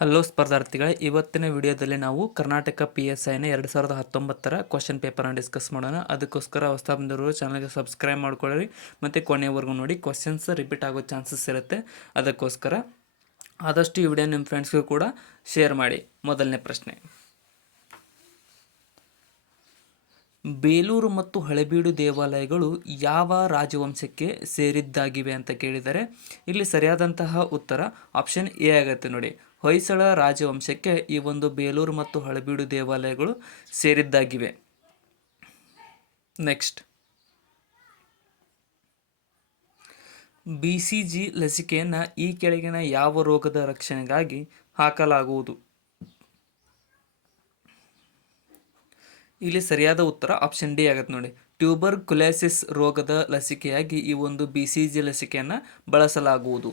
Hello ಸ್ಪರ್ಧಾರ್ಥಿಗಳೇ, ಇವತ್ತಿನ ವಿಡಿಯೋದಲ್ಲಿ ನಾವು ಕರ್ನಾಟಕ PSIನ 2019 ಕ್ವಶನ್ ಪೇಪರ್ನ ಡಿಸ್ಕಸ್ ಮಾಡೋಣ. ಅದಕ್ಕೋಸ್ಕರ ಹೊಸ ಬಂದಿರೋ ಚಾನಲ್ಗೆ ಸಬ್ಸ್ಕ್ರೈಬ್ ಮಾಡ್ಕೊಳ್ಳಿ ಮತ್ತು ಕೊನೆಯವರೆಗೂ ನೋಡಿ. ಕ್ವಶನ್ಸ್ ರಿಪೀಟ್ ಆಗೋ ಚಾನ್ಸಸ್ ಇರುತ್ತೆ. ಅದಕ್ಕೋಸ್ಕರ ಆದಷ್ಟು ಈ ವಿಡಿಯೋ ನಿಮ್ಮ ಫ್ರೆಂಡ್ಸ್ಗೂ ಕೂಡ ಶೇರ್ ಮಾಡಿ. ಮೊದಲನೇ ಪ್ರಶ್ನೆ, ಬೇಲೂರು ಮತ್ತು ಹಳೆಬೀಡು ದೇವಾಲಯಗಳು ಯಾವ ರಾಜವಂಶಕ್ಕೆ ಸೇರಿದ್ದಾಗಿವೆ ಅಂತ ಕೇಳಿದರೆ ಇಲ್ಲಿ ಸರಿಯಾದಂತಹ ಉತ್ತರ ಆಪ್ಷನ್ ಎ ಆಗುತ್ತೆ ನೋಡಿ. ಹೊಯ್ಸಳ ರಾಜವಂಶಕ್ಕೆ ಈ ಒಂದು ಬೇಲೂರು ಮತ್ತು ಹಳೆಬೀಡು ದೇವಾಲಯಗಳು ಸೇರಿದ್ದಾಗಿವೆ. ನೆಕ್ಸ್ಟ್, BCG ಲಸಿಕೆಯನ್ನು ಈ ಕೆಳಗಿನ ಯಾವ ರೋಗದ ರಕ್ಷಣೆಗಾಗಿ ಹಾಕಲಾಗುವುದು? ಇಲ್ಲಿ ಸರಿಯಾದ ಉತ್ತರ ಆಪ್ಷನ್ ಡಿ ಆಗುತ್ತೆ ನೋಡಿ. ಟ್ಯೂಬರ್ಕುಲೋಸಿಸ್ ರೋಗದ ಲಸಿಕೆಯಾಗಿ ಈ ಒಂದು BCG ಲಸಿಕೆಯನ್ನು ಬಳಸಲಾಗುವುದು.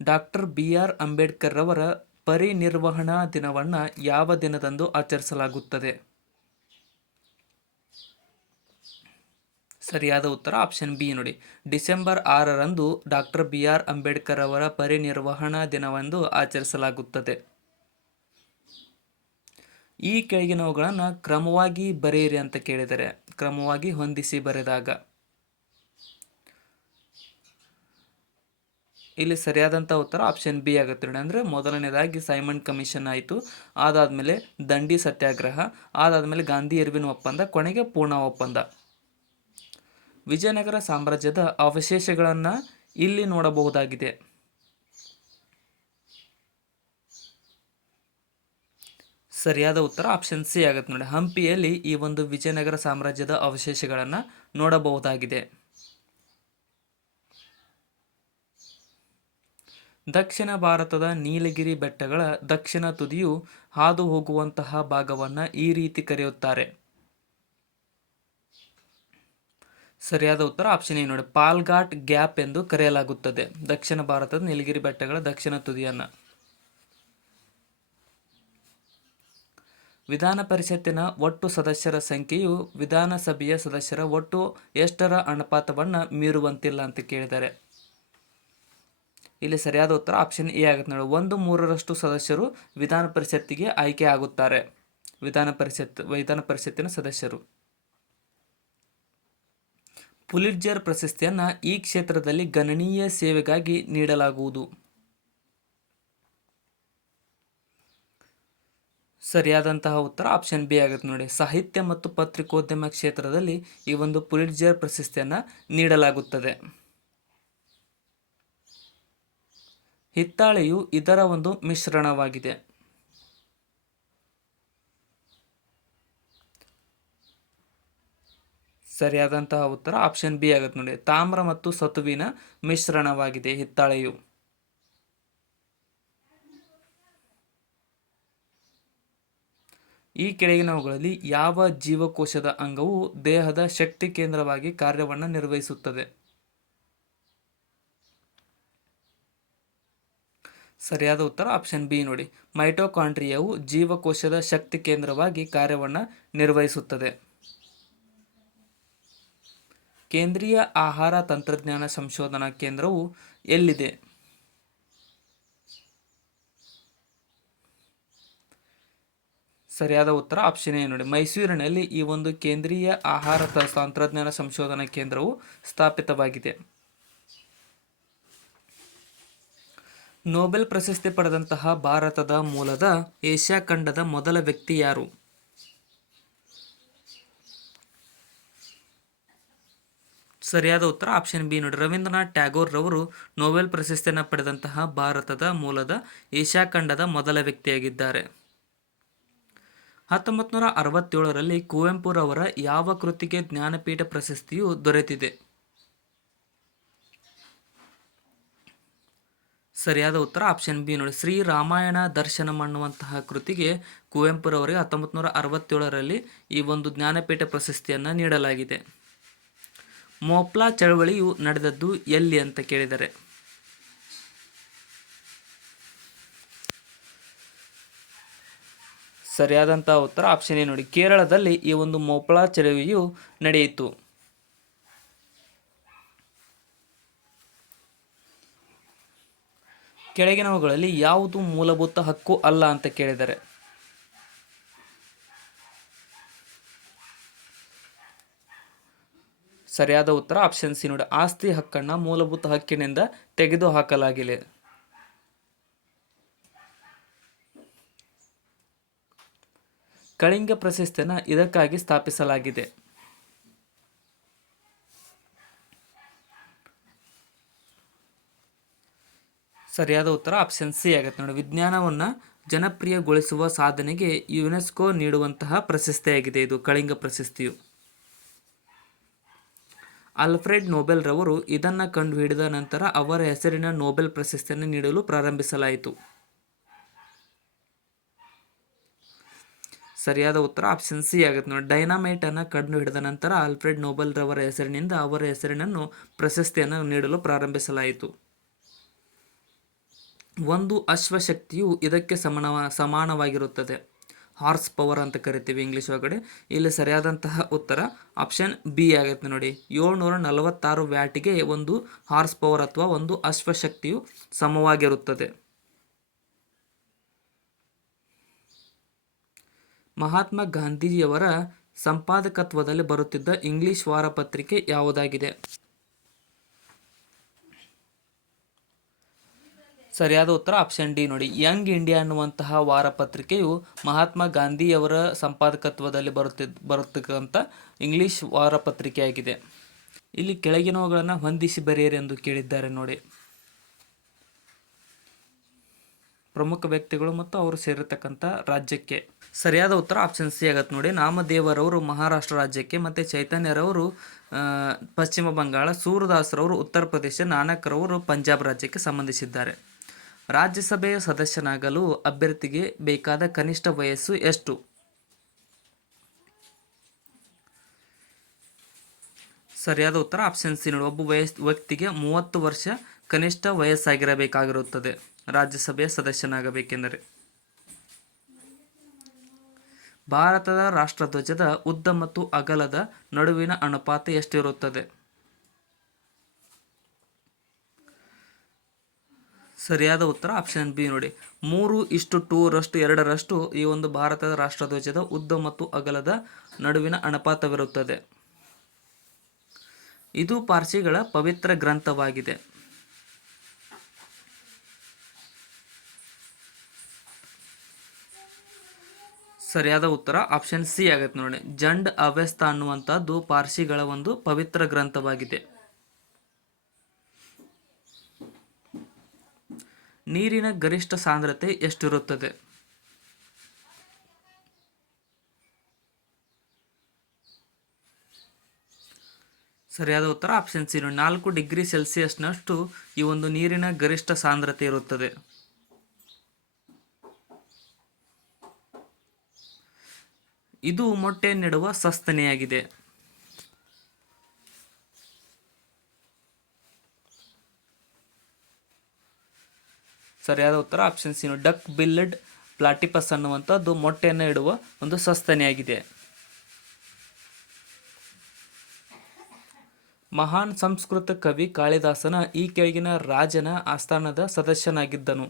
ಡಾಕ್ಟರ್ BR ಅಂಬೇಡ್ಕರ್ ರವರ ಪರಿನಿರ್ವಹಣಾ ದಿನವನ್ನು ಯಾವ ದಿನದಂದು ಆಚರಿಸಲಾಗುತ್ತದೆ? ಸರಿಯಾದ ಉತ್ತರ ಆಪ್ಷನ್ ಬಿ ನೋಡಿ. ಡಿಸೆಂಬರ್ 6ರಂದು ಡಾಕ್ಟರ್ BR ಅಂಬೇಡ್ಕರ್ ಅವರ ಪರಿನಿರ್ವಹಣಾ ದಿನವೆಂದು ಆಚರಿಸಲಾಗುತ್ತದೆ. ಈ ಕೆಳಗಿನವುಗಳನ್ನು ಕ್ರಮವಾಗಿ ಬರೆಯಿರಿ ಅಂತ ಕೇಳಿದರೆ ಕ್ರಮವಾಗಿ ಹೊಂದಿಸಿ ಬರೆದಾಗ ಇಲ್ಲಿ ಸರಿಯಾದಂಥ ಉತ್ತರ ಆಪ್ಷನ್ ಬಿ ಆಗುತ್ತೆ ನೋಡಿ. ಅಂದರೆ ಮೊದಲನೇದಾಗಿ ಸೈಮನ್ ಕಮಿಷನ್ ಆಯಿತು, ಅದಾದಮೇಲೆ ದಂಡಿ ಸತ್ಯಾಗ್ರಹ, ಅದಾದಮೇಲೆ ಗಾಂಧಿ ಇರ್ವಿನ್ ಒಪ್ಪಂದ, ಕೊನೆಗೆ ಪೂನಾ ಒಪ್ಪಂದ. ವಿಜಯನಗರ ಸಾಮ್ರಾಜ್ಯದ ಅವಶೇಷಗಳನ್ನು ಇಲ್ಲಿ ನೋಡಬಹುದಾಗಿದೆ. ಸರಿಯಾದ ಉತ್ತರ ಆಪ್ಷನ್ ಸಿ ಆಗುತ್ತೆ ನೋಡಿ. ಹಂಪಿಯಲ್ಲಿ ಈ ಒಂದು ವಿಜಯನಗರ ಸಾಮ್ರಾಜ್ಯದ ಅವಶೇಷಗಳನ್ನು ನೋಡಬಹುದಾಗಿದೆ. ದಕ್ಷಿಣ ಭಾರತದ ನೀಲಗಿರಿ ಬೆಟ್ಟಗಳ ದಕ್ಷಿಣ ತುದಿಯು ಹಾದು ಹೋಗುವಂತಹ ಭಾಗವನ್ನು ಈ ರೀತಿ ಕರೆಯುತ್ತಾರೆ. ಸರಿಯಾದ ಉತ್ತರ ಆಪ್ಷನ್ ಎ ನೋಡಿ. ಪಾಲ್ಘಾಟ್ ಗ್ಯಾಪ್ ಎಂದು ಕರೆಯಲಾಗುತ್ತದೆ ದಕ್ಷಿಣ ಭಾರತದ ನೀಲಗಿರಿ ಬೆಟ್ಟಗಳ ದಕ್ಷಿಣ ತುದಿಯನ್ನು. ವಿಧಾನ ಪರಿಷತ್ತಿನ ಒಟ್ಟು ಸದಸ್ಯರ ಸಂಖ್ಯೆಯು ವಿಧಾನಸಭೆಯ ಸದಸ್ಯರ ಒಟ್ಟು ಎಷ್ಟರ ಅನುಪಾತವನ್ನು ಮೀರುವಂತಿಲ್ಲ ಅಂತ ಕೇಳಿದ್ದಾರೆ. ಇಲ್ಲಿ ಸರಿಯಾದ ಉತ್ತರ ಆಪ್ಷನ್ ಎ ಆಗುತ್ತೆ ನೋಡಿ. 1/3 ಸದಸ್ಯರು ವಿಧಾನ ಪರಿಷತ್ತಿಗೆ ಆಯ್ಕೆ ಆಗುತ್ತಾರೆ. ವಿಧಾನ ಪರಿಷತ್ತಿನ ಸದಸ್ಯರು. ಪುಲಿಟ್ಜರ್ ಪ್ರಶಸ್ತಿಯನ್ನು ಈ ಕ್ಷೇತ್ರದಲ್ಲಿ ಗಣನೀಯ ಸೇವೆಗಾಗಿ ನೀಡಲಾಗುವುದು. ಸರಿಯಾದಂತಹ ಉತ್ತರ ಆಪ್ಷನ್ ಬಿ ಆಗುತ್ತೆ ನೋಡಿ. ಸಾಹಿತ್ಯ ಮತ್ತು ಪತ್ರಿಕೋದ್ಯಮ ಕ್ಷೇತ್ರದಲ್ಲಿ ಈ ಒಂದು ಪುಲಿಟ್ಜರ್ ಪ್ರಶಸ್ತಿಯನ್ನು ನೀಡಲಾಗುತ್ತದೆ. ಹಿತ್ತಾಳೆಯು ಇದರ ಒಂದು ಮಿಶ್ರಣವಾಗಿದೆ. ಸರಿಯಾದಂತಹ ಉತ್ತರ ಆಪ್ಷನ್ ಬಿ ಆಗುತ್ತೆ ನೋಡಿ. ತಾಮ್ರ ಮತ್ತು ಸತುವಿನ ಮಿಶ್ರಣವಾಗಿದೆ ಹಿತ್ತಾಳೆಯು. ಈ ಕೆಳಗಿನವುಗಳಲ್ಲಿ ಯಾವ ಜೀವಕೋಶದ ಅಂಗವು ದೇಹದ ಶಕ್ತಿ ಕೇಂದ್ರವಾಗಿ ಕಾರ್ಯವನ್ನು ನಿರ್ವಹಿಸುತ್ತದೆ? ಸರಿಯಾದ ಉತ್ತರ ಆಪ್ಷನ್ ಬಿ ನೋಡಿ. ಮೈಟೊಕಾಂಡ್ರಿಯಾವು ಜೀವಕೋಶದ ಶಕ್ತಿ ಕೇಂದ್ರವಾಗಿ ಕಾರ್ಯವನ್ನು ನಿರ್ವಹಿಸುತ್ತದೆ. ಕೇಂದ್ರೀಯ ಆಹಾರ ತಂತ್ರಜ್ಞಾನ ಸಂಶೋಧನಾ ಕೇಂದ್ರವು ಎಲ್ಲಿದೆ? ಸರಿಯಾದ ಉತ್ತರ ಆಪ್ಷನ್ ಎ ನೋಡಿ. ಮೈಸೂರಿನಲ್ಲಿ ಈ ಒಂದು ಕೇಂದ್ರೀಯ ಆಹಾರ ತಂತ್ರಜ್ಞಾನ ಸಂಶೋಧನಾ ಕೇಂದ್ರವು ಸ್ಥಾಪಿತವಾಗಿದೆ. ನೊಬೆಲ್ ಪ್ರಶಸ್ತಿ ಪಡೆದಂತಹ ಭಾರತದ ಮೂಲದ ಏಷ್ಯಾ ಖಂಡದ ಮೊದಲ ವ್ಯಕ್ತಿ ಯಾರು? ಸರಿಯಾದ ಉತ್ತರ ಆಪ್ಷನ್ ಬಿ ನೋಡಿ. ರವೀಂದ್ರನಾಥ್ ಟ್ಯಾಗೋರ್ ರವರು ನೊಬೆಲ್ ಪ್ರಶಸ್ತಿಯನ್ನು ಪಡೆದಂತಹ ಭಾರತದ ಮೂಲದ ಏಷ್ಯಾ ಖಂಡದ ಮೊದಲ ವ್ಯಕ್ತಿಯಾಗಿದ್ದಾರೆ. 1967ರಲ್ಲಿ ಕುವೆಂಪುರವರ ಯಾವ ಕೃತಿಗೆ ಜ್ಞಾನಪೀಠ ಪ್ರಶಸ್ತಿಯು ದೊರೆತಿದೆ? ಸರಿಯಾದ ಉತ್ತರ ಆಪ್ಷನ್ ಬಿ ನೋಡಿ. ಶ್ರೀ ರಾಮಾಯಣ ದರ್ಶನಂ ಅನ್ನುವಂತಹ ಕೃತಿಗೆ ಕುವೆಂಪುರವರಿಗೆ 1967ರಲ್ಲಿ ಈ ಒಂದು ಜ್ಞಾನಪೀಠ ಪ್ರಶಸ್ತಿಯನ್ನು ನೀಡಲಾಗಿದೆ. ಮೋಪ್ಲಾ ಚಳವಳಿಯು ನಡೆದದ್ದು ಎಲ್ಲಿ ಅಂತ ಕೇಳಿದರೆ ಸರಿಯಾದಂತಹ ಉತ್ತರ ಆಪ್ಷನ್ ಎ ನೋಡಿ. ಕೇರಳದಲ್ಲಿ ಈ ಒಂದು ಮೋಪ್ಲಾ ಚಳವಳಿಯು ನಡೆಯಿತು. ಕೆಳಗಿನವುಗಳಲ್ಲಿ ಯಾವುದು ಮೂಲಭೂತ ಹಕ್ಕು ಅಲ್ಲ ಅಂತ ಕೇಳಿದರೆ ಸರಿಯಾದ ಉತ್ತರ ಆಪ್ಷನ್ ಸಿ ನೋಡಿ, ಆಸ್ತಿ ಹಕ್ಕನ್ನು ಮೂಲಭೂತ ಹಕ್ಕಿನಿಂದ ತೆಗೆದುಹಾಕಲಾಗಿದೆ. ಕಳಿಂಗ ಪ್ರಶಸ್ತಿಯನ್ನು ಇದಕ್ಕಾಗಿ ಸ್ಥಾಪಿಸಲಾಗಿದೆ. ಸರಿಯಾದ ಉತ್ತರ ಆಪ್ಷನ್ ಸಿ ಆಗುತ್ತೆ ನೋಡಿ, ವಿಜ್ಞಾನವನ್ನು ಜನಪ್ರಿಯಗೊಳಿಸುವ ಸಾಧನೆಗೆ ಯುನೆಸ್ಕೋ ನೀಡುವಂತಹ ಪ್ರಶಸ್ತಿಯಾಗಿದೆ ಇದು ಕಳಿಂಗ ಪ್ರಶಸ್ತಿಯು. ಆಲ್ಫ್ರೆಡ್ ನೊಬೆಲ್ ರವರು ಇದನ್ನು ಕಂಡುಹಿಡಿದ ನಂತರ ಅವರ ಹೆಸರಿನ ನೊಬೆಲ್ ಪ್ರಶಸ್ತಿಯನ್ನು ನೀಡಲು ಪ್ರಾರಂಭಿಸಲಾಯಿತು. ಸರಿಯಾದ ಉತ್ತರ ಆಪ್ಷನ್ ಸಿ ಆಗುತ್ತೆ ನೋಡಿ, ಡೈನಾಮೈಟ್ ಅನ್ನು ಕಂಡುಹಿಡಿದ ನಂತರ ಆಲ್ಫ್ರೆಡ್ ನೊಬೆಲ್ ರವರ ಹೆಸರಿನಿಂದ ಅವರ ಹೆಸರಿನನ್ನು ಪ್ರಶಸ್ತಿಯನ್ನು ನೀಡಲು ಪ್ರಾರಂಭಿಸಲಾಯಿತು. ಒಂದು ಅಶ್ವಶಕ್ತಿಯು ಇದಕ್ಕೆ ಸಮಾನವಾಗಿರುತ್ತದೆ. ಹಾರ್ಸ್ ಪವರ್ ಅಂತ ಕರಿತೀವಿ ಇಂಗ್ಲೀಷ್ ಒಳಗಡೆ. ಇಲ್ಲಿ ಸರಿಯಾದಂತಹ ಉತ್ತರ ಆಪ್ಷನ್ ಬಿ ಆಗುತ್ತೆ ನೋಡಿ, 746 ವ್ಯಾಟಿಗೆ ಒಂದು ಹಾರ್ಸ್ ಪವರ್ ಅಥವಾ ಒಂದು ಅಶ್ವಶಕ್ತಿಯು ಸಮವಾಗಿರುತ್ತದೆ. ಮಹಾತ್ಮ ಗಾಂಧೀಜಿಯವರ ಸಂಪಾದಕತ್ವದಲ್ಲಿ ಬರುತ್ತಿದ್ದ ಇಂಗ್ಲಿಷ್ ವಾರಪತ್ರಿಕೆ ಯಾವುದಾಗಿದೆ? ಸರಿಯಾದ ಉತ್ತರ ಆಪ್ಷನ್ ಡಿ ನೋಡಿ, ಯಂಗ್ ಇಂಡಿಯಾ ಅನ್ನುವಂತಹ ವಾರಪತ್ರಿಕೆಯು ಮಹಾತ್ಮ ಗಾಂಧಿಯವರ ಸಂಪಾದಕತ್ವದಲ್ಲಿ ಬರುತ್ತಕ್ಕಂಥ ಇಂಗ್ಲಿಷ್ ವಾರಪತ್ರಿಕೆಯಾಗಿದೆ. ಇಲ್ಲಿ ಕೆಳಗಿನವುಗಳನ್ನು ಹೊಂದಿಸಿ ಬರೆಯಿರಿ ಎಂದು ಕೇಳಿದ್ದಾರೆ ನೋಡಿ. ಪ್ರಮುಖ ವ್ಯಕ್ತಿಗಳು ಮತ್ತು ಅವರು ಸೇರಿರ್ತಕ್ಕಂಥ ರಾಜ್ಯಕ್ಕೆ. ಸರಿಯಾದ ಉತ್ತರ ಆಪ್ಷನ್ ಸಿ ಆಗತ್ತೆ ನೋಡಿ, ನಾಮದೇವರವರು ಮಹಾರಾಷ್ಟ್ರ ರಾಜ್ಯಕ್ಕೆ, ಮತ್ತು ಚೈತನ್ಯರವರು ಪಶ್ಚಿಮ ಬಂಗಾಳ, ಸೂರದಾಸರವರು ಉತ್ತರ ಪ್ರದೇಶ, ನಾನಕ್ರವರು ಪಂಜಾಬ್ ರಾಜ್ಯಕ್ಕೆ ಸಂಬಂಧಿಸಿದ್ದಾರೆ. ರಾಜ್ಯಸಭೆಯ ಸದಸ್ಯನಾಗಲು ಅಭ್ಯರ್ಥಿಗೆ ಬೇಕಾದ ಕನಿಷ್ಠ ವಯಸ್ಸು ಎಷ್ಟು? ಸರಿಯಾದ ಉತ್ತರ ಆಪ್ಷನ್ ಸಿ ನೋಡಿ, ಒಬ್ಬ ವ್ಯಕ್ತಿಗೆ 30 ವರ್ಷ ಕನಿಷ್ಠ ವಯಸ್ಸಾಗಿರಬೇಕಾಗಿರುತ್ತದೆ ರಾಜ್ಯಸಭೆಯ ಸದಸ್ಯನಾಗಬೇಕೆಂದರೆ. ಭಾರತದ ರಾಷ್ಟ್ರಧ್ವಜದ ಉದ್ದ ಮತ್ತು ಅಗಲದ ನಡುವಿನ ಅನುಪಾತ ಎಷ್ಟಿರುತ್ತದೆ? ಸರಿಯಾದ ಉತ್ತರ ಆಪ್ಷನ್ ಬಿ ನೋಡಿ, 3:2 ಈ ಒಂದು ಭಾರತದ ರಾಷ್ಟ್ರಧ್ವಜದ ಉದ್ದ ಮತ್ತು ಅಗಲದ ನಡುವಿನ ಅನುಪಾತವಿರುತ್ತದೆ. ಇದು ಪಾರ್ಸಿಗಳ ಪವಿತ್ರ ಗ್ರಂಥವಾಗಿದೆ. ಸರಿಯಾದ ಉತ್ತರ ಆಪ್ಷನ್ ಸಿ ಆಗುತ್ತೆ ನೋಡಿ, ಜಂಡ್ ಅವೆಸ್ತ ಅನ್ನುವಂಥದ್ದು ಪಾರ್ಸಿಗಳ ಒಂದು ಪವಿತ್ರ ಗ್ರಂಥವಾಗಿದೆ. ನೀರಿನ ಗರಿಷ್ಠ ಸಾಂದ್ರತೆ ಎಷ್ಟಿರುತ್ತದೆ? ಸರಿಯಾದ ಉತ್ತರ ಆಪ್ಷನ್ ಸಿ 4 ಡಿಗ್ರಿ ಸೆಲ್ಸಿಯಸ್ನಷ್ಟು ಈ ಒಂದು ನೀರಿನ ಗರಿಷ್ಠ ಸಾಂದ್ರತೆ ಇರುತ್ತದೆ. ಇದು ಮೊಟ್ಟೆ ನೆಡುವ ಸಸ್ತನಿಯಾಗಿದೆ. ಸರಿಯಾದ ಉತ್ತರ option C duck build platypus ಅನ್ನುವಂಥದ್ದು ಮೊಟ್ಟೆಯನ್ನು ಇಡುವ ಒಂದು ಸಸ್ತನಿಯಾಗಿದೆ. ಮಹಾನ್ ಸಂಸ್ಕೃತ ಕವಿ ಕಾಳಿದಾಸನ ಈ ಕೆಳಗಿನ ರಾಜನ ಆಸ್ಥಾನದ ಸದಸ್ಯನಾಗಿದ್ದನು.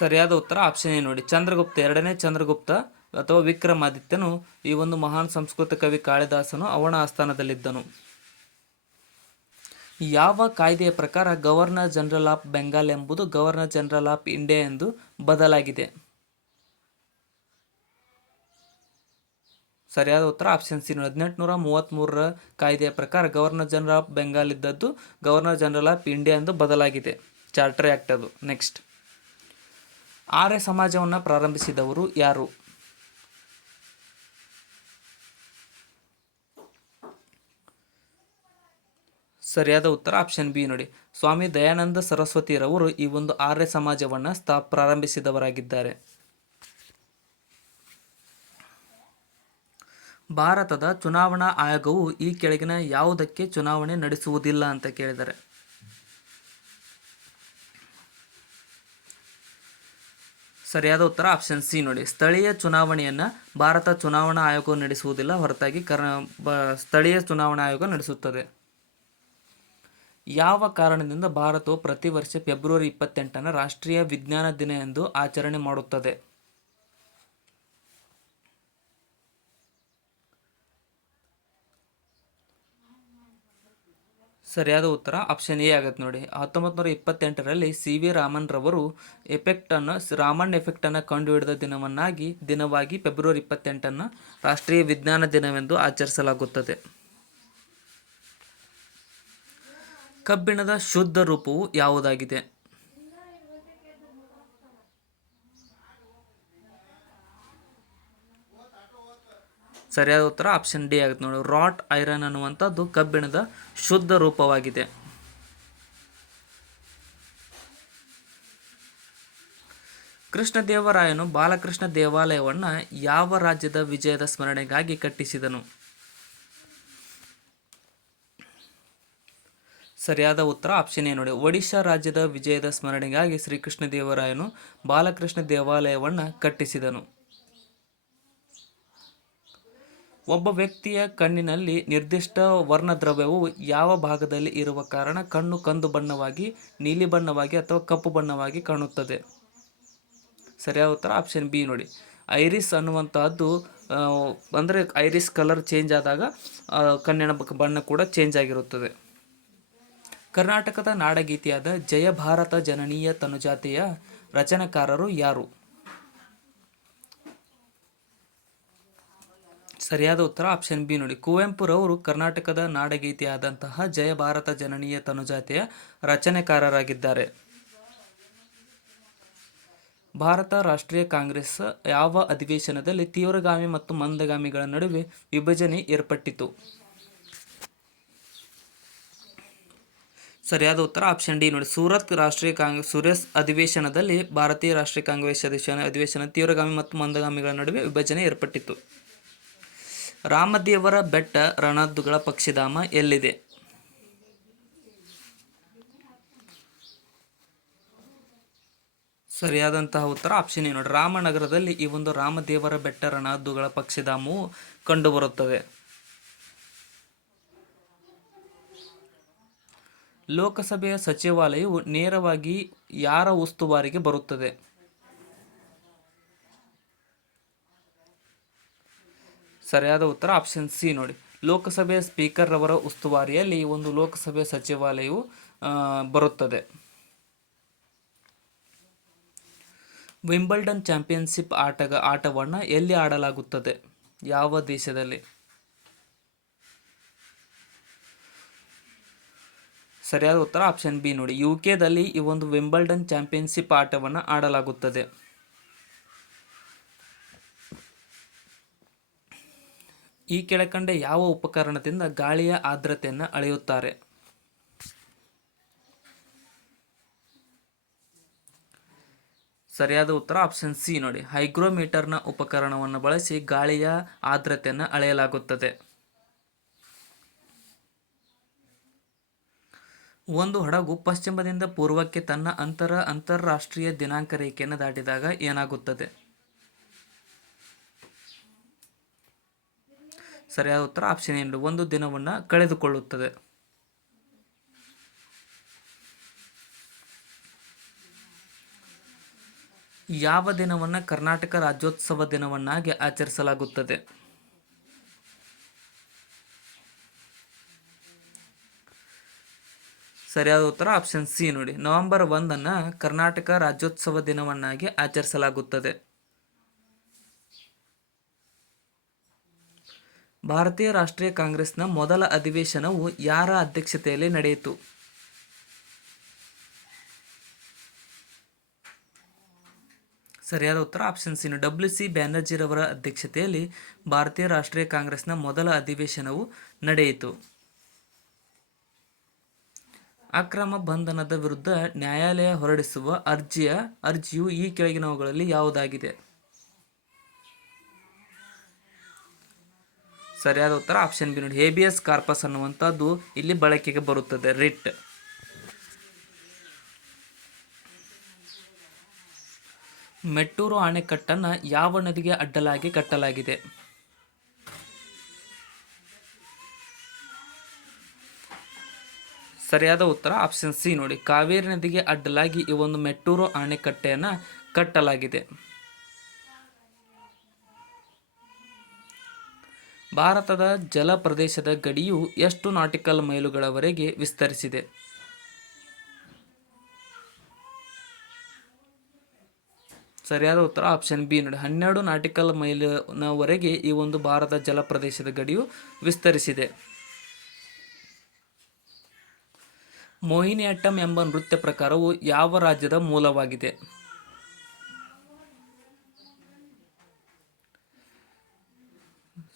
ಸರಿಯಾದ ಉತ್ತರ ಆಪ್ಷನ್ ಎ ನೋಡಿ, ಚಂದ್ರಗುಪ್ತ, 2ನೇ ಚಂದ್ರಗುಪ್ತ ಅಥವಾ ವಿಕ್ರಮಾದಿತ್ಯನು ಈ ಒಂದು ಮಹಾನ್ ಸಂಸ್ಕೃತ ಕವಿ ಕಾಳಿದಾಸನು ಅವನ ಆಸ್ಥಾನದಲ್ಲಿದ್ದನು. ಯಾವ ಕಾಯ್ದೆಯ ಪ್ರಕಾರ ಗವರ್ನರ್ ಜನರಲ್ ಆಫ್ ಬೆಂಗಾಲ್ ಎಂಬುದು ಗವರ್ನರ್ ಜನರಲ್ ಆಫ್ ಇಂಡಿಯಾ ಎಂದು ಬದಲಾಗಿದೆ? ಸರಿಯಾದ ಉತ್ತರ ಆಪ್ಷನ್ ಸಿ 1833 ಕಾಯ್ದೆಯ ಪ್ರಕಾರ ಗವರ್ನರ್ ಜನರಲ್ ಆಫ್ ಬೆಂಗಾಲ್ ಇದ್ದದ್ದು ಗವರ್ನರ್ ಜನರಲ್ ಆಫ್ ಇಂಡಿಯಾ ಎಂದು ಬದಲಾಗಿದೆ. ಚಾರ್ಟರ್ ಆಕ್ಟ್ ಅದು. ನೆಕ್ಸ್ಟ್, ಆರ್ಯ ಸಮಾಜವನ್ನು ಪ್ರಾರಂಭಿಸಿದವರು ಯಾರು? ಸರಿಯಾದ ಉತ್ತರ ಆಪ್ಷನ್ ಬಿ ನೋಡಿ, ಸ್ವಾಮಿ ದಯಾನಂದ ಸರಸ್ವತಿರವರು ಈ ಒಂದು ಆರ್ಯ ಸಮಾಜವನ್ನು ಪ್ರಾರಂಭಿಸಿದವರಾಗಿದ್ದಾರೆ. ಭಾರತದ ಚುನಾವಣಾ ಆಯೋಗವು ಈ ಕೆಳಗಿನ ಯಾವುದಕ್ಕೆ ಚುನಾವಣೆ ನಡೆಸುವುದಿಲ್ಲ ಅಂತ ಕೇಳಿದರೆ? ಸರಿಯಾದ ಉತ್ತರ ಆಪ್ಷನ್ ಸಿ ನೋಡಿ, ಸ್ಥಳೀಯ ಚುನಾವಣೆಯನ್ನು ಭಾರತ ಚುನಾವಣಾ ಆಯೋಗ ನಡೆಸುವುದಿಲ್ಲ, ಹೊರತಾಗಿ ಸ್ಥಳೀಯ ಚುನಾವಣಾ ಆಯೋಗ ನಡೆಸುತ್ತದೆ. ಯಾವ ಕಾರಣದಿಂದ ಭಾರತವು ಪ್ರತಿ ವರ್ಷ ಫೆಬ್ರವರಿ 28 ರಾಷ್ಟ್ರೀಯ ವಿಜ್ಞಾನ ದಿನ ಎಂದು ಆಚರಣೆ ಮಾಡುತ್ತದೆ? ಸರಿಯಾದ ಉತ್ತರ ಆಪ್ಷನ್ ಎ ಆಗುತ್ತೆ ನೋಡಿ. 1928ರಲ್ಲಿ ಸಿ.ವಿ. ರಾಮನ್ ರವರು ರಾಮನ್ ಎಫೆಕ್ಟ್ ಅನ್ನು ಕಂಡುಹಿಡಿದ ದಿನವಾಗಿ ಫೆಬ್ರವರಿ 28 ರಾಷ್ಟ್ರೀಯ ವಿಜ್ಞಾನ ದಿನವೆಂದು ಆಚರಿಸಲಾಗುತ್ತದೆ. ಕಬ್ಬಿಣದ ಶುದ್ಧ ರೂಪವು ಯಾವುದಾಗಿದೆ? ಸರಿಯಾದ ಉತ್ತರ ಆಪ್ಷನ್ ಡಿ ಆಗುತ್ತೆ ನೋಡಿ. ರಾಟ್ ಐರನ್ ಅನ್ನುವಂಥದ್ದು ಕಬ್ಬಿಣದ ಶುದ್ಧ ರೂಪವಾಗಿದೆ. ಕೃಷ್ಣದೇವರಾಯನು ಬಾಲಕೃಷ್ಣ ದೇವಾಲಯವನ್ನು ಯಾವ ರಾಜ್ಯದ ವಿಜಯದ ಸ್ಮರಣೆಗಾಗಿ ಕಟ್ಟಿಸಿದನು? ಸರಿಯಾದ ಉತ್ತರ ಆಪ್ಷನ್ ಎ ನೋಡಿ. ಒಡಿಶಾ ರಾಜ್ಯದ ವಿಜಯದ ಸ್ಮರಣೆಗಾಗಿ ಶ್ರೀಕೃಷ್ಣ ದೇವರಾಯನು ಬಾಲಕೃಷ್ಣ ದೇವಾಲಯವನ್ನು ಕಟ್ಟಿಸಿದನು. ಒಬ್ಬ ವ್ಯಕ್ತಿಯ ಕಣ್ಣಿನಲ್ಲಿ ನಿರ್ದಿಷ್ಟ ವರ್ಣದ್ರವ್ಯವು ಯಾವ ಭಾಗದಲ್ಲಿ ಇರುವ ಕಾರಣ ಕಣ್ಣು ಕಂದು ಬಣ್ಣವಾಗಿ, ನೀಲಿ ಬಣ್ಣವಾಗಿ ಅಥವಾ ಕಪ್ಪು ಬಣ್ಣವಾಗಿ ಕಾಣುತ್ತದೆ? ಸರಿಯಾದ ಉತ್ತರ ಆಪ್ಷನ್ ಬಿ ನೋಡಿ. ಐರಿಸ್ ಅನ್ನುವಂತಹದ್ದು ಅಂದರೆ ಐರಿಸ್ ಕಲರ್ ಚೇಂಜ್ ಆದಾಗ ಕಣ್ಣಿನ ಬಣ್ಣ ಕೂಡ ಚೇಂಜ್ ಆಗಿರುತ್ತದೆ. ಕರ್ನಾಟಕದ ನಾಡಗೀತೆಯಾದ ಜಯ ಭಾರತ ಜನನೀಯ ತನುಜಾತೆಯ ರಚನಾಕಾರರು ಯಾರು? ಸರಿಯಾದ ಉತ್ತರ ಆಪ್ಷನ್ ಬಿ ನೋಡಿ. ಕುವೆಂಪುರವರು ಕರ್ನಾಟಕದ ನಾಡಗೀತೆಯಾದಂತಹ ಜಯ ಭಾರತ ಜನನೀಯ ತನುಜಾತೆಯ ರಚನೆಕಾರರಾಗಿದ್ದಾರೆ. ಭಾರತ ರಾಷ್ಟ್ರೀಯ ಕಾಂಗ್ರೆಸ್ ಯಾವ ಅಧಿವೇಶನದಲ್ಲಿ ತೀವ್ರಗಾಮಿ ಮತ್ತು ಮಂದಗಾಮಿಗಳ ನಡುವೆ ವಿಭಜನೆ ಏರ್ಪಟ್ಟಿತು? ಸರಿಯಾದ ಉತ್ತರ ಆಪ್ಷನ್ ಡಿ ನೋಡಿ. ಸೂರತ್ ಅಧಿವೇಶನದಲ್ಲಿ ಭಾರತೀಯ ರಾಷ್ಟ್ರೀಯ ಕಾಂಗ್ರೆಸ್ ಅಧಿವೇಶನ ತೀವ್ರಗಾಮಿ ಮತ್ತು ಮಂದಗಾಮಿಗಳ ನಡುವೆ ವಿಭಜನೆ ಏರ್ಪಟ್ಟಿತು. ರಾಮದೇವರ ಬೆಟ್ಟ ರಣಹದ್ದುಗಳ ಪಕ್ಷಿಧಾಮ ಎಲ್ಲಿದೆ? ಸರಿಯಾದಂತಹ ಉತ್ತರ ಆಪ್ಷನ್ ಎ ನೋಡಿ. ರಾಮನಗರದಲ್ಲಿ ಈ ಒಂದು ರಾಮದೇವರ ಬೆಟ್ಟ ರಣಹದ್ದುಗಳ ಪಕ್ಷಿಧಾಮವು ಕಂಡುಬರುತ್ತದೆ. ಲೋಕಸಭೆಯ ಸಚಿವಾಲಯವು ನೇರವಾಗಿ ಯಾರ ಉಸ್ತುವಾರಿಗೆ ಬರುತ್ತದೆ? ಸರಿಯಾದ ಉತ್ತರ ಆಪ್ಷನ್ ಸಿ ನೋಡಿ. ಲೋಕಸಭೆಯ ಸ್ಪೀಕರ್ ರವರ ಉಸ್ತುವಾರಿಯಲ್ಲಿ ಈ ಒಂದು ಲೋಕಸಭೆಯ ಸಚಿವಾಲಯವು ಬರುತ್ತದೆ. ವಿಂಬಲ್ಡನ್ ಚಾಂಪಿಯನ್ಶಿಪ್ ಆಟವನ್ನು ಎಲ್ಲಿ ಆಡಲಾಗುತ್ತದೆ? ಯಾವ ದೇಶದಲ್ಲಿ? ಸರಿಯಾದ ಉತ್ತರ ಆಪ್ಷನ್ ಬಿ ನೋಡಿ. ಯುಕೆದಲ್ಲಿ ಈ ಒಂದು ವಿಂಬಲ್ಡನ್ ಚಾಂಪಿಯನ್ಶಿಪ್ ಆಟವನ್ನು ಆಡಲಾಗುತ್ತದೆ. ಈ ಕೆಳಕಂಡ ಯಾವ ಉಪಕರಣದಿಂದ ಗಾಳಿಯ ಆರ್ದ್ರತೆಯನ್ನು ಅಳೆಯುತ್ತಾರೆ? ಸರಿಯಾದ ಉತ್ತರ ಆಪ್ಷನ್ ಸಿ ನೋಡಿ. ಹೈಗ್ರೋಮೀಟರ್ನ ಉಪಕರಣವನ್ನು ಬಳಸಿ ಗಾಳಿಯ ಆರ್ದ್ರತೆಯನ್ನು ಅಳೆಯಲಾಗುತ್ತದೆ. ಒಂದು ಹಡಗು ಪಶ್ಚಿಮದಿಂದ ಪೂರ್ವಕ್ಕೆ ತನ್ನ ಅಂತಾರಾಷ್ಟ್ರೀಯ ದಿನಾಂಕ ರೇಖೆಯನ್ನು ದಾಟಿದಾಗ ಏನಾಗುತ್ತದೆ? ಸರಿಯಾದ ಉತ್ತರ ಆಪ್ಷನ್ ಎ ಒಂದು ದಿನವನ್ನು ಕಳೆದುಕೊಳ್ಳುತ್ತದೆ. ಯಾವ ದಿನವನ್ನು ಕರ್ನಾಟಕ ರಾಜ್ಯೋತ್ಸವ ದಿನವನ್ನಾಗಿ ಆಚರಿಸಲಾಗುತ್ತದೆ? ಸರಿಯಾದ ಉತ್ತರ ಆಪ್ಷನ್ ಸಿ ನೋಡಿ. ನವೆಂಬರ್ 1 ಕರ್ನಾಟಕ ರಾಜ್ಯೋತ್ಸವ ದಿನವನ್ನಾಗಿ ಆಚರಿಸಲಾಗುತ್ತದೆ. ಭಾರತೀಯ ರಾಷ್ಟ್ರೀಯ ಕಾಂಗ್ರೆಸ್ನ ಮೊದಲ ಅಧಿವೇಶನವು ಯಾರ ಅಧ್ಯಕ್ಷತೆಯಲ್ಲಿ ನಡೆಯಿತು? ಸರಿಯಾದ ಉತ್ತರ ಆಪ್ಷನ್ ಸಿ ಡಬ್ಲ್ಯೂ.ಸಿ. ಬ್ಯಾನರ್ಜಿರವರ ಅಧ್ಯಕ್ಷತೆಯಲ್ಲಿ ಭಾರತೀಯ ರಾಷ್ಟ್ರೀಯ ಕಾಂಗ್ರೆಸ್ನ ಮೊದಲ ಅಧಿವೇಶನವು ನಡೆಯಿತು. ಅಕ್ರಮ ಬಂಧನದ ವಿರುದ್ಧ ನ್ಯಾಯಾಲಯ ಹೊರಡಿಸುವ ಅರ್ಜಿಯು ಈ ಕೆಳಗಿನವುಗಳಲ್ಲಿ ಯಾವುದಾಗಿದೆ? ಸರಿಯಾದ ಉತ್ತರ ಆಪ್ಷನ್ ಬಿ ನೋಡಿ. ಹೇಬಿಯಸ್ ಕಾರ್ಪಸ್ ಅನ್ನುವಂಥದ್ದು ಇಲ್ಲಿ ಬಳಕೆಗೆ ಬರುತ್ತದೆ. ರಿಟ್. ಮೆಟ್ಟೂರು ಅಣೆಕಟ್ಟನ್ನು ಯಾವ ನದಿಗೆ ಅಡ್ಡಲಾಗಿ ಕಟ್ಟಲಾಗಿದೆ? ಸರಿಯಾದ ಉತ್ತರ ಆಪ್ಷನ್ ಸಿ ನೋಡಿ, ಕಾವೇರಿ ನದಿಗೆ ಅಡ್ಡಲಾಗಿ ಈ ಒಂದು ಮೆಟ್ಟೂರು ಅಣೆಕಟ್ಟೆಯನ್ನು ಕಟ್ಟಲಾಗಿದೆ. ಭಾರತದ ಜಲ ಪ್ರದೇಶದ ಗಡಿಯು ಎಷ್ಟು ನಾಟಿಕಲ್ ಮೈಲುಗಳವರೆಗೆ ವಿಸ್ತರಿಸಿದೆ? ಸರಿಯಾದ ಉತ್ತರ ಆಪ್ಷನ್ ಬಿ ನೋಡಿ, 12 ನಾಟಿಕಲ್ ಮೈಲಿನವರೆಗೆ ಈ ಒಂದು ಭಾರತ ಜಲ ಪ್ರದೇಶದ ಗಡಿಯು ವಿಸ್ತರಿಸಿದೆ. ಮೋಹಿನಿಯಟ್ಟಂ ಎಂಬ ನೃತ್ಯ ಪ್ರಕಾರವು ಯಾವ ರಾಜ್ಯದ ಮೂಲವಾಗಿದೆ?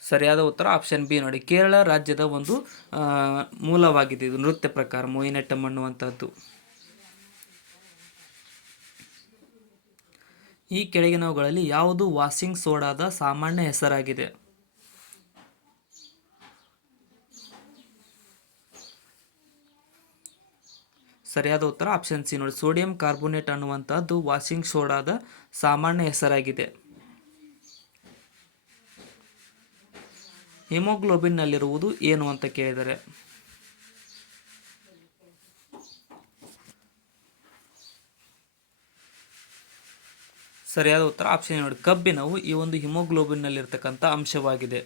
ಸರಿಯಾದ ಉತ್ತರ ಆಪ್ಷನ್ ಬಿ ನೋಡಿ, ಕೇರಳ ರಾಜ್ಯದ ಒಂದು ಮೂಲವಾಗಿದೆ ಇದು ನೃತ್ಯ ಪ್ರಕಾರ ಮೋಹಿನಿಯಟ್ಟಂ ಅನ್ನುವಂಥದ್ದು. ಈ ಕೆಳಗಿನವುಗಳಲ್ಲಿ ಯಾವುದು ವಾಷಿಂಗ್ ಸೋಡಾದ ಸಾಮಾನ್ಯ ಹೆಸರಾಗಿದೆ? ಸರಿಯಾದ ಉತ್ತರ ಆಪ್ಷನ್ ಸಿ ನೋಡಿ, ಸೋಡಿಯಂ ಕಾರ್ಬೋನೇಟ್ ಅನ್ನುವಂಥದ್ದು ವಾಷಿಂಗ್ ಸೋಡಾದ ಸಾಮಾನ್ಯ ಹೆಸರಾಗಿದೆ. ಹಿಮೋಗ್ಲೋಬಿನ್ನಲ್ಲಿರುವುದು ಏನು ಅಂತ ಕೇಳಿದರೆ ಸರಿಯಾದ ಉತ್ತರ ಆಪ್ಷನ್ ನೋಡಿ, ಕಬ್ಬಿಣವು ಈ ಒಂದು ಹಿಮೋಗ್ಲೋಬಿನ್ನಲ್ಲಿರ್ತಕ್ಕಂಥ ಅಂಶವಾಗಿದೆ.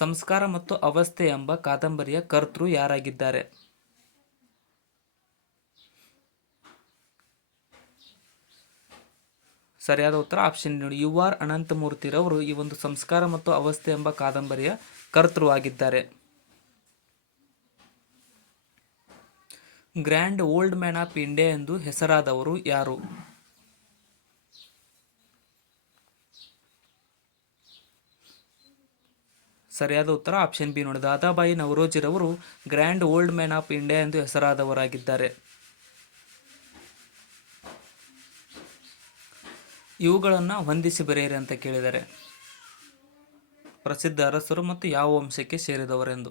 ಸಂಸ್ಕಾರ ಮತ್ತು ಅವಸ್ಥೆ ಎಂಬ ಕಾದಂಬರಿಯ ಕರ್ತೃ ಯಾರಾಗಿದ್ದಾರೆ? ಸರಿಯಾದ ಉತ್ತರ ಆಪ್ಷನ್ ನೋಡಿ, ಯು ಆರ್ ಅನಂತಮೂರ್ತಿರವರು ಈ ಒಂದು ಸಂಸ್ಕಾರ ಮತ್ತು ಅವಸ್ಥೆ ಎಂಬ ಕಾದಂಬರಿಯ ಕರ್ತೃವಾಗಿದ್ದಾರೆ. Grand old man of India ಎಂದು ಹೆಸರಾದವರು ಯಾರು? ಸರಿಯಾದ ಉತ್ತರ ಆಪ್ಷನ್ ಬಿ ನೋಡಿ, ದಾದಾಬಾಯಿ ನವರೋಜಿರವರು grand old man of India ಎಂದು ಹೆಸರಾದವರಾಗಿದ್ದಾರೆ. ಇವುಗಳನ್ನು ಹೊಂದಿಸಿ ಬರೆಯಿರಿ ಅಂತ ಕೇಳಿದರೆ ಪ್ರಸಿದ್ಧ ಅರಸರು ಮತ್ತು ಯಾವ ವಂಶಕ್ಕೆ ಸೇರಿದವರೆಂದು.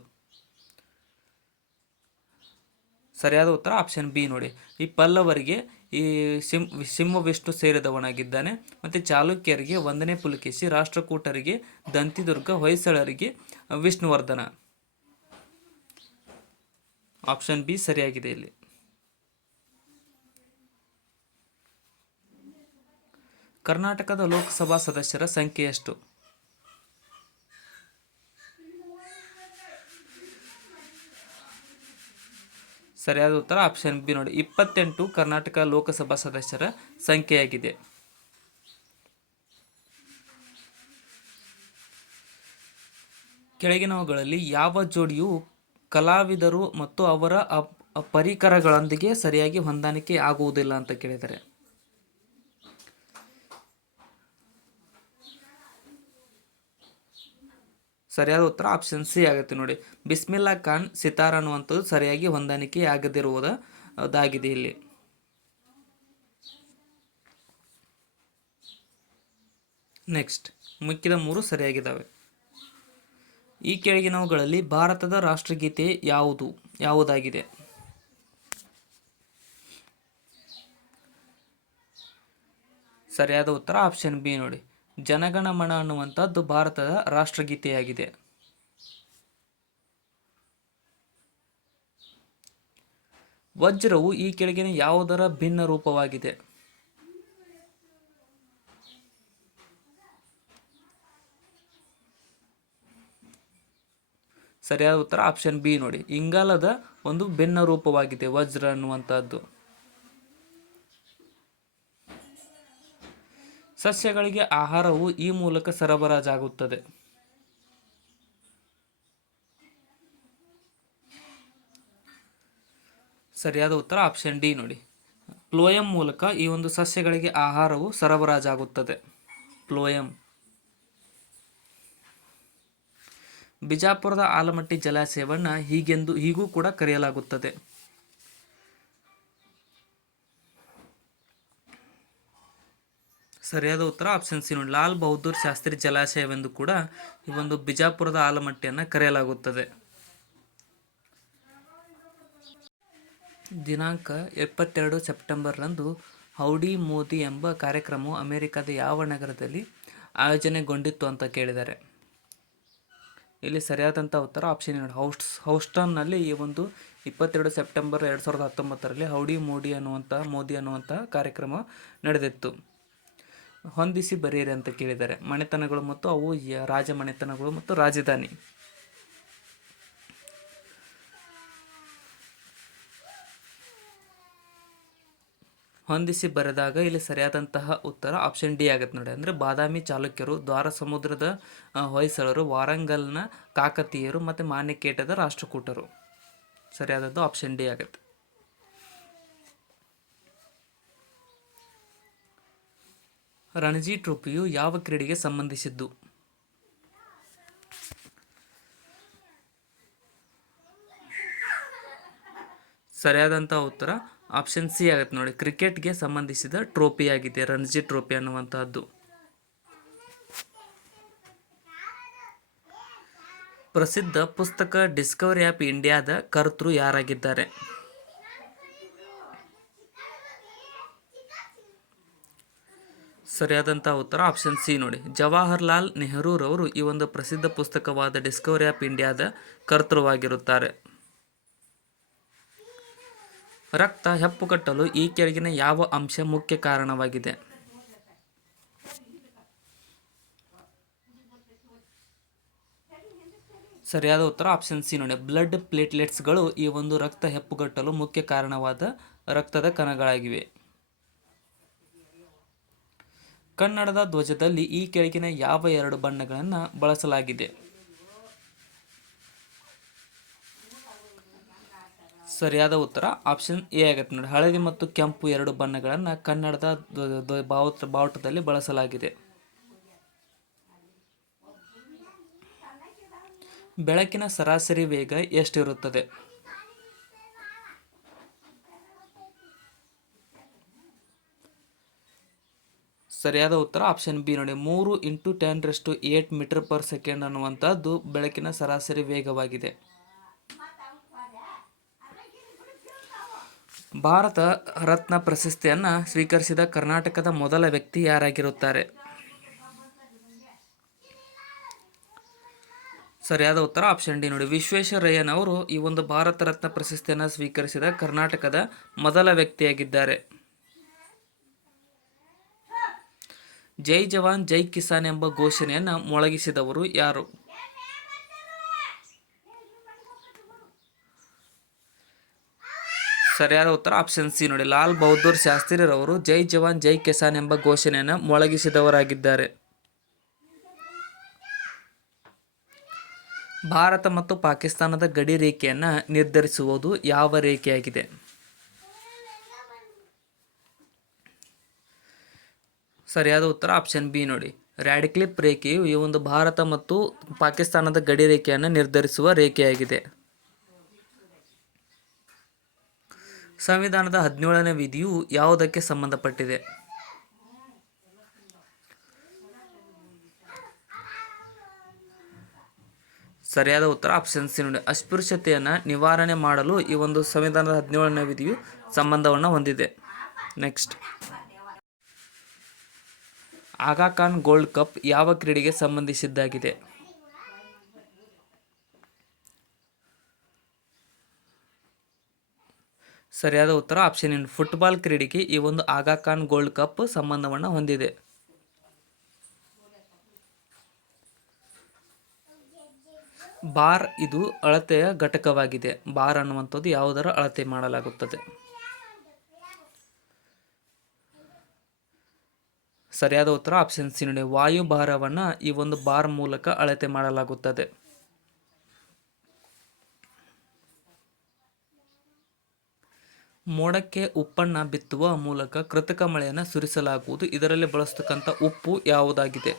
ಸರಿಯಾದ ಉತ್ತರ ಆಪ್ಷನ್ ಬಿ ನೋಡಿ, ಈ ಪಲ್ಲವರಿಗೆ ಈ ಸಿಂಹವಿಷ್ಣು ಸೇರಿದವನಾಗಿದ್ದಾನೆ, ಮತ್ತು ಚಾಲುಕ್ಯರಿಗೆ ಒಂದನೇ ಪುಲಕೇಶಿ, ರಾಷ್ಟ್ರಕೂಟರಿಗೆ ದಂತಿದುರ್ಗ, ಹೊಯ್ಸಳರಿಗೆ ವಿಷ್ಣುವರ್ಧನ. ಆಪ್ಷನ್ ಬಿ ಸರಿಯಾಗಿದೆ ಇಲ್ಲಿ. ಕರ್ನಾಟಕದ ಲೋಕಸಭಾ ಸದಸ್ಯರ ಸಂಖ್ಯೆ ಎಷ್ಟು? ಸರಿಯಾದ ಉತ್ತರ ಆಪ್ಷನ್ ಬಿ ನೋಡಿ, 28 ಕರ್ನಾಟಕ ಲೋಕಸಭಾ ಸದಸ್ಯರ ಸಂಖ್ಯೆಯಾಗಿದೆ. ಕೆಳಗಿನವುಗಳಲ್ಲಿ ಯಾವ ಜೋಡಿಯು ಕಲಾವಿದರು ಮತ್ತು ಅವರ ಪರಿಕರಗಳೊಂದಿಗೆ ಸರಿಯಾಗಿ ಹೊಂದಾಣಿಕೆ ಆಗುವುದಿಲ್ಲ ಅಂತ ಕೇಳಿದರೆ ಸರಿಯಾದ ಉತ್ತರ ಆಪ್ಷನ್ ಸಿ ಆಗುತ್ತೆ ನೋಡಿ, ಬಿಸ್ಮಿಲ್ಲಾ ಖಾನ್ ಸಿತಾರ್ ಅನ್ನುವಂಥದ್ದು ಸರಿಯಾಗಿ ಹೊಂದಾಣಿಕೆ ಆಗದಿರುವುದಾಗಿದೆ ಇಲ್ಲಿ. ನೆಕ್ಸ್ಟ್ ಮಿಕ್ಕಿದ 3 ಸರಿಯಾಗಿದ್ದಾವೆ. ಈ ಕೆಳಗಿನವುಗಳಲ್ಲಿ ಭಾರತದ ರಾಷ್ಟ್ರಗೀತೆ ಯಾವುದಾಗಿದೆ? ಸರಿಯಾದ ಉತ್ತರ ಆಪ್ಷನ್ ಬಿ ನೋಡಿ, ಜನಗಣಮನ ಅನ್ನುವಂಥದ್ದು ಭಾರತದ ರಾಷ್ಟ್ರಗೀತೆಯಾಗಿದೆ. ವಜ್ರವು ಈ ಕೆಳಗಿನ ಯಾವುದರ ಭಿನ್ನ ರೂಪವಾಗಿದೆ? ಸರಿಯಾದ ಉತ್ತರ ಆಪ್ಷನ್ ಬಿ ನೋಡಿ, ಇಂಗಾಲದ ಒಂದು ಭಿನ್ನ ರೂಪವಾಗಿದೆ ವಜ್ರ ಅನ್ನುವಂಥದ್ದು. ಸಸ್ಯಗಳಿಗೆ ಆಹಾರವು ಈ ಮೂಲಕ ಸರಬರಾಜಾಗುತ್ತದೆ. ಸರಿಯಾದ ಉತ್ತರ ಆಪ್ಷನ್ ಡಿ ನೋಡಿ, ಫ್ಲೋಯಂ ಮೂಲಕ ಈ ಒಂದು ಸಸ್ಯಗಳಿಗೆ ಆಹಾರವು ಸರಬರಾಜಾಗುತ್ತದೆ. ಫ್ಲೋಯಂ. ಬಿಜಾಪುರದ ಆಲಮಟ್ಟಿ ಜಲಾಶಯವನ್ನು ಹೀಗೂ ಕೂಡ ಕರೆಯಲಾಗುತ್ತದೆ. ಸರಿಯಾದ ಉತ್ತರ ಆಪ್ಷನ್ ಸಿ ನೋಡಿ, ಲಾಲ್ ಬಹದ್ದೂರ್ ಶಾಸ್ತ್ರಿ ಜಲಾಶಯವೆಂದು ಕೂಡ ಈ ಒಂದು ಬಿಜಾಪುರದ ಆಲಮಟ್ಟಿಯನ್ನು ಕರೆಯಲಾಗುತ್ತದೆ. ದಿನಾಂಕ 22 ಸೆಪ್ಟೆಂಬರ್ರಂದು ಹೌಡಿ ಮೋದಿ ಎಂಬ ಕಾರ್ಯಕ್ರಮವು ಅಮೆರಿಕದ ಯಾವ ನಗರದಲ್ಲಿ ಆಯೋಜನೆಗೊಂಡಿತ್ತು ಅಂತ ಕೇಳಿದ್ದಾರೆ? ಇಲ್ಲಿ ಸರಿಯಾದಂಥ ಉತ್ತರ ಆಪ್ಷನ್ ನೋಡಿ ಹೌಸ್ಟನ್ನಲ್ಲಿ ಈ ಒಂದು 22 ಸೆಪ್ಟೆಂಬರ್ 2019ರಲ್ಲಿ ಹೌಡಿ ಮೋದಿ ಅನ್ನುವಂಥ ಕಾರ್ಯಕ್ರಮ ನಡೆದಿತ್ತು. ಹೊಂದಿಸಿ ಬರೆಯಿರಿ ಅಂತ ಕೇಳಿದ್ದಾರೆ. ಮನೆತನಗಳು ಮತ್ತು ಅವು ರಾಜ ಮನೆತನಗಳು ಮತ್ತು ರಾಜಧಾನಿ. ಹೊಂದಿಸಿ ಬರೆದಾಗ ಇಲ್ಲಿ ಸರಿಯಾದಂತಹ ಉತ್ತರ ಆಪ್ಷನ್ ಡಿ ಆಗುತ್ತೆ ನೋಡಿ. ಅಂದರೆ ಬಾದಾಮಿ ಚಾಲುಕ್ಯರು, ದ್ವಾರ ಸಮುದ್ರದ ಹೊಯ್ಸಳರು, ವಾರಂಗಲ್ನ ಕಾಕತೀಯರು ಮತ್ತು ಮಾನ್ಯಕೇಟದ ರಾಷ್ಟ್ರಕೂಟರು. ಸರಿಯಾದದ್ದು ಆಪ್ಷನ್ ಡಿ ಆಗುತ್ತೆ. ರಣಜಿ ಟ್ರೋಫಿಯು ಯಾವ ಕ್ರೀಡೆಗೆ ಸಂಬಂಧಿಸಿದ್ದು? ಸರಿಯಾದಂಥ ಉತ್ತರ ಆಪ್ಷನ್ ಸಿ ಆಗುತ್ತೆ ನೋಡಿ. ಕ್ರಿಕೆಟ್ಗೆ ಸಂಬಂಧಿಸಿದ ಟ್ರೋಫಿ ಆಗಿದೆ ರಣಜಿ ಟ್ರೋಫಿ ಅನ್ನುವಂತಹದ್ದು. ಪ್ರಸಿದ್ಧ ಪುಸ್ತಕ ಡಿಸ್ಕವರಿ ಆಫ್ ಇಂಡಿಯಾದ ಕರ್ತೃ ಯಾರಾಗಿದ್ದಾರೆ? ಸರಿಯಾದಂಥ ಉತ್ತರ ಆಪ್ಷನ್ ಸಿ ನೋಡಿ. ಜವಾಹರ್ಲಾಲ್ ನೆಹರೂರವರು ಈ ಒಂದು ಪ್ರಸಿದ್ಧ ಪುಸ್ತಕವಾದ ಡಿಸ್ಕವರಿ ಆಫ್ ಇಂಡಿಯಾದ ಕರ್ತೃವಾಗಿರುತ್ತಾರೆ. ರಕ್ತ ಹೆಪ್ಪುಗಟ್ಟಲು ಈ ಕೆಳಗಿನ ಯಾವ ಅಂಶ ಮುಖ್ಯ ಕಾರಣವಾಗಿದೆ? ಸರಿಯಾದ ಉತ್ತರ ಆಪ್ಷನ್ ಸಿ ನೋಡಿ. ಬ್ಲಡ್ ಪ್ಲೇಟ್ಲೆಟ್ಸ್ಗಳು ಈ ಒಂದು ರಕ್ತ ಹೆಪ್ಪುಗಟ್ಟಲು ಮುಖ್ಯ ಕಾರಣವಾದ ರಕ್ತದ ಕಣಗಳಾಗಿವೆ. ಕನ್ನಡದ ಧ್ವಜದಲ್ಲಿ ಈ ಕೆಳಗಿನ ಯಾವ 2 ಬಣ್ಣಗಳನ್ನು ಬಳಸಲಾಗಿದೆ? ಸರಿಯಾದ ಉತ್ತರ ಆಪ್ಷನ್ ಎ ಆಗುತ್ತೆ ನೋಡಿ. ಹಳದಿ ಮತ್ತು ಕೆಂಪು 2 ಬಣ್ಣಗಳನ್ನು ಕನ್ನಡದ ಬಾವುಟದಲ್ಲಿ ಬಳಸಲಾಗಿದೆ. ಬೆಳಕಿನ ಸರಾಸರಿ ವೇಗ ಎಷ್ಟಿರುತ್ತದೆ? ಸರಿಯಾದ ಉತ್ತರ ಆಪ್ಷನ್ ಬಿ ನೋಡಿ. 3 × 10⁸ ಮೀಟರ್ ಪರ್ ಸೆಕೆಂಡ್ ಅನ್ನುವಂಥದ್ದು ಬೆಳಕಿನ ಸರಾಸರಿ ವೇಗವಾಗಿದೆ. ಭಾರತ ರತ್ನ ಪ್ರಶಸ್ತಿಯನ್ನು ಸ್ವೀಕರಿಸಿದ ಕರ್ನಾಟಕದ ಮೊದಲ ವ್ಯಕ್ತಿ ಯಾರಾಗಿರುತ್ತಾರೆ? ಸರಿಯಾದ ಉತ್ತರ ಆಪ್ಷನ್ ಡಿ ನೋಡಿ. ವಿಶ್ವೇಶ್ವರಯ್ಯನವರು ಈ ಒಂದು ಭಾರತ ರತ್ನ ಪ್ರಶಸ್ತಿಯನ್ನು ಸ್ವೀಕರಿಸಿದ ಕರ್ನಾಟಕದ ಮೊದಲ ವ್ಯಕ್ತಿಯಾಗಿದ್ದಾರೆ. ಜೈ ಜವಾನ್ ಜೈ ಕಿಸಾನ್ ಎಂಬ ಘೋಷಣೆಯನ್ನು ಮೊಳಗಿಸಿದವರು ಯಾರು? ಸರಿಯಾದ ಉತ್ತರ ಆಪ್ಷನ್ ಸಿ ನೋಡಿ. ಲಾಲ್ ಬಹದ್ದೂರ್ ಶಾಸ್ತ್ರಿರವರು ಜೈ ಜವಾನ್ ಜೈ ಕಿಸಾನ್ ಎಂಬ ಘೋಷಣೆಯನ್ನು ಮೊಳಗಿಸಿದವರಾಗಿದ್ದಾರೆ. ಭಾರತ ಮತ್ತು ಪಾಕಿಸ್ತಾನದ ಗಡಿ ರೇಖೆಯನ್ನು ನಿರ್ಧರಿಸುವುದು ಯಾವ ರೇಖೆಯಾಗಿದೆ? ಸರಿಯಾದ ಉತ್ತರ ಆಪ್ಷನ್ ಬಿ ನೋಡಿ. ರ್ಯಾಡಿಕ್ಲಿಫ್ ರೇಖೆಯು ಈ ಒಂದು ಭಾರತ ಮತ್ತು ಪಾಕಿಸ್ತಾನದ ಗಡಿ ರೇಖೆಯನ್ನು ನಿರ್ಧರಿಸುವ ರೇಖೆಯಾಗಿದೆ. ಸಂವಿಧಾನದ 17ನೇ ವಿಧಿಯು ಯಾವುದಕ್ಕೆ ಸಂಬಂಧಪಟ್ಟಿದೆ? ಸರಿಯಾದ ಉತ್ತರ ಆಪ್ಷನ್ ಸಿ ನೋಡಿ. ಅಸ್ಪೃಶ್ಯತೆಯನ್ನು ನಿವಾರಣೆ ಮಾಡಲು ಈ ಒಂದು ಸಂವಿಧಾನದ 17ನೇ ವಿಧಿಯು ಸಂಬಂಧವನ್ನು ಹೊಂದಿದೆ. ನೆಕ್ಸ್ಟ್, ಆಗಾ ಖಾನ್ ಗೋಲ್ಡ್ ಕಪ್ ಯಾವ ಕ್ರೀಡೆಗೆ ಸಂಬಂಧಿಸಿದ್ದಾಗಿದೆ? ಸರಿಯಾದ ಉತ್ತರ ಆಪ್ಷನ್ ಇನ್ ಫುಟ್ಬಾಲ್ ಕ್ರೀಡೆಗೆ ಈ ಒಂದು ಆಗಾ ಖಾನ್ ಗೋಲ್ಡ್ ಕಪ್ ಸಂಬಂಧವನ್ನು ಹೊಂದಿದೆ. ಬಾರ್ ಇದು ಅಳತೆಯ ಘಟಕವಾಗಿದೆ. ಬಾರ್ ಅನ್ನುವಂಥದ್ದು ಯಾವುದರ ಅಳತೆ ಮಾಡಲಾಗುತ್ತದೆ? ಸರಿಯಾದ ಉತ್ತರ ಆಪ್ಷನ್ ಸಿ ನೋಡಿ. ವಾಯುಭಾರವನ್ನು ಈ ಒಂದು ಬಾರ್ ಮೂಲಕ ಅಳತೆ ಮಾಡಲಾಗುತ್ತದೆ. ಮೋಡಕ್ಕೆ ಉಪ್ಪನ್ನು ಬಿತ್ತುವ ಮೂಲಕ ಕೃತಕ ಮಳೆಯನ್ನು ಸುರಿಸಲಾಗುವುದು. ಇದರಲ್ಲಿ ಬಳಸತಕ್ಕಂಥ ಉಪ್ಪು ಯಾವುದಾಗಿದೆ?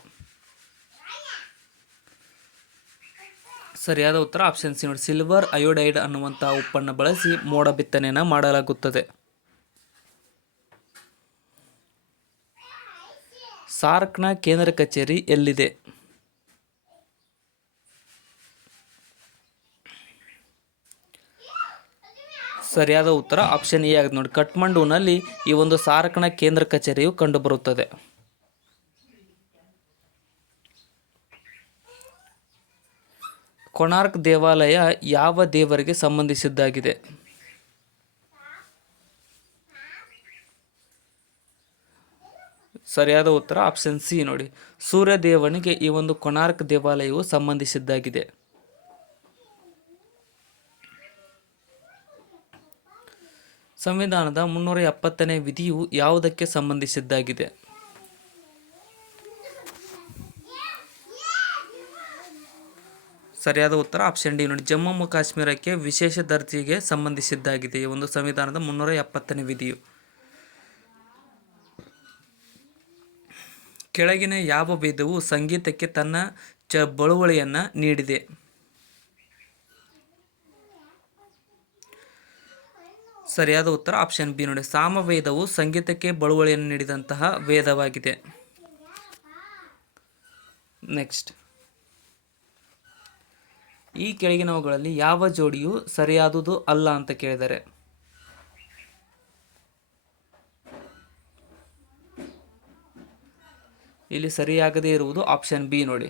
ಸರಿಯಾದ ಉತ್ತರ ಆಪ್ಷನ್ ಸಿ ನೋಡಿ. ಸಿಲ್ವರ್ ಅಯೋಡೈಡ್ ಅನ್ನುವಂಥ ಉಪ್ಪನ್ನು ಬಳಸಿ ಮೋಡ ಬಿತ್ತನೆಯನ್ನು ಮಾಡಲಾಗುತ್ತದೆ. ಸಾರ್ಕ್ನ ಕೇಂದ್ರ ಕಚೇರಿ ಎಲ್ಲಿದೆ? ಸರಿಯಾದ ಉತ್ತರ ಆಪ್ಷನ್ ಎ ಆಗುತ್ತೆ ನೋಡಿ. ಕಠ್ಮಂಡುನಲ್ಲಿ ಈ ಒಂದು ಸಾರ್ಕ್ನ ಕೇಂದ್ರ ಕಚೇರಿಯು ಕಂಡುಬರುತ್ತದೆ. ಕೊಣಾರ್ಕ್ ದೇವಾಲಯ ಯಾವ ದೇವರಿಗೆ ಸಂಬಂಧಿಸಿದ್ದಾಗಿದೆ? ಸರಿಯಾದ ಉತ್ತರ ಆಪ್ಷನ್ ಸಿ ನೋಡಿ, ಸೂರ್ಯ ದೇವನಿಗೆ ಈ ಒಂದು ಕೊಣಾರ್ಕ್ ದೇವಾಲಯವು ಸಂಬಂಧಿಸಿದ್ದಾಗಿದೆ. ಸಂವಿಧಾನದ 370ನೇ ವಿಧಿಯು ಯಾವುದಕ್ಕೆ ಸಂಬಂಧಿಸಿದ್ದಾಗಿದೆ? ಸರಿಯಾದ ಉತ್ತರ ಆಪ್ಷನ್ ಡಿ ನೋಡಿ, ಜಮ್ಮು ಮತ್ತು ಕಾಶ್ಮೀರಕ್ಕೆ ವಿಶೇಷ ದರ್ಜೆಗೆ ಸಂಬಂಧಿಸಿದ್ದಾಗಿದೆ ಈ ಒಂದು ಸಂವಿಧಾನದ 370ನೇ ವಿಧಿಯು. ಕೆಳಗಿನ ಯಾವ ವೇದವು ಸಂಗೀತಕ್ಕೆ ತನ್ನ ಬಳುವಳಿಯನ್ನು ನೀಡಿದೆ? ಸರಿಯಾದ ಉತ್ತರ ಆಪ್ಷನ್ ಬಿ ನೋಡಿ, ಸಾಮವೇದವು ಸಂಗೀತಕ್ಕೆ ಬಳುವಳಿಯನ್ನು ನೀಡಿದಂತಹ ವೇದವಾಗಿದೆ. ನೆಕ್ಸ್ಟ್, ಈ ಕೆಳಗಿನವುಗಳಲ್ಲಿ ಯಾವ ಜೋಡಿಯು ಸರಿಯಾದುದು ಅಲ್ಲ ಅಂತ ಕೇಳಿದರೆ? ಇಲ್ಲಿ ಸರಿಯಾಗದೇ ಇರುವುದು ಆಪ್ಷನ್ ಬಿ ನೋಡಿ,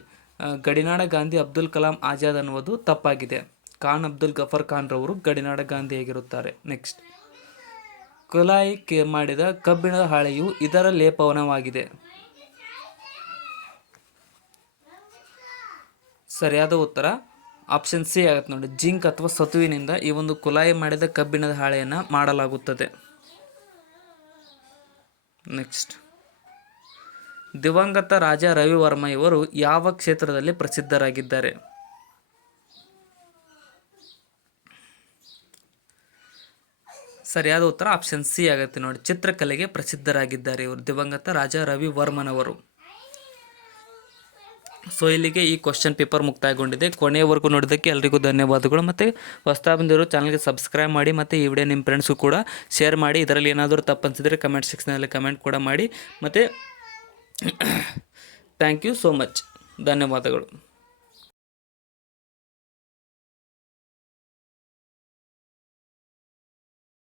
ಗಡಿನಾಡ ಗಾಂಧಿ ಅಬ್ದುಲ್ ಕಲಾಂ ಆಜಾದ್ ಅನ್ನುವುದು ತಪ್ಪಾಗಿದೆ. ಖಾನ್ ಅಬ್ದುಲ್ ಗಫರ್ ಖಾನ್ ರವರು ಗಡಿನಾಡ ಗಾಂಧಿಯಾಗಿರುತ್ತಾರೆ. ನೆಕ್ಸ್ಟ್, ಕುಲಾಯಿ ಮಾಡಿದ ಕಬ್ಬಿಣದ ಹಾಳೆಯು ಇದರ ಲೇಪನವಾಗಿದೆ. ಸರಿಯಾದ ಉತ್ತರ ಆಪ್ಷನ್ ಸಿ ಆಗುತ್ತೆ ನೋಡಿ, ಜಿಂಕ್ ಅಥವಾ ಸತುವಿನಿಂದ ಈ ಒಂದು ಕುಲಾಯಿ ಮಾಡಿದ ಕಬ್ಬಿಣದ ಹಾಳೆಯನ್ನು ಮಾಡಲಾಗುತ್ತದೆ. ನೆಕ್ಸ್ಟ್, ದಿವಂಗತ ರಾಜ ರವಿವರ್ಮ ಇವರು ಯಾವ ಕ್ಷೇತ್ರದಲ್ಲಿ ಪ್ರಸಿದ್ಧರಾಗಿದ್ದಾರೆ? ಸರಿಯಾದ ಉತ್ತರ ಆಪ್ಷನ್ ಸಿ ಆಗುತ್ತೆ ನೋಡಿ, ಚಿತ್ರಕಲೆಗೆ ಪ್ರಸಿದ್ಧರಾಗಿದ್ದಾರೆ ಇವರು ದಿವಂಗತ ರಾಜ ರವಿವರ್ಮನವರು. ಸೊ ಇಲ್ಲಿಗೆ ಈ ಕ್ವಶನ್ ಪೇಪರ್ ಮುಕ್ತಾಯಗೊಂಡಿದೆ. ಕೊನೆಯವರೆಗೂ ನೋಡಿದ್ದಕ್ಕೆ ಎಲ್ರಿಗೂ ಧನ್ಯವಾದಗಳು. ಮತ್ತು ಹೊಸದಾಗಿ ಬಂದಿರೋ ಚಾನಲ್ಗೆ ಸಬ್ಸ್ಕ್ರೈಬ್ ಮಾಡಿ ಮತ್ತು ಈ ವಿಡಿಯೋ ನಿಮ್ಮ ಫ್ರೆಂಡ್ಸ್ಗೂ ಕೂಡ ಶೇರ್ ಮಾಡಿ. ಇದರಲ್ಲಿ ಏನಾದರೂ ತಪ್ಪು ಅನಿಸಿದರೆ ಕಮೆಂಟ್ ಸೆಕ್ಷನಲ್ಲಿ ಕಮೆಂಟ್ ಕೂಡ ಮಾಡಿ. ಮತ್ತು ಥ್ಯಾಂಕ್ ಯು ಸೋ ಮಚ್. ಧನ್ಯವಾದಗಳು.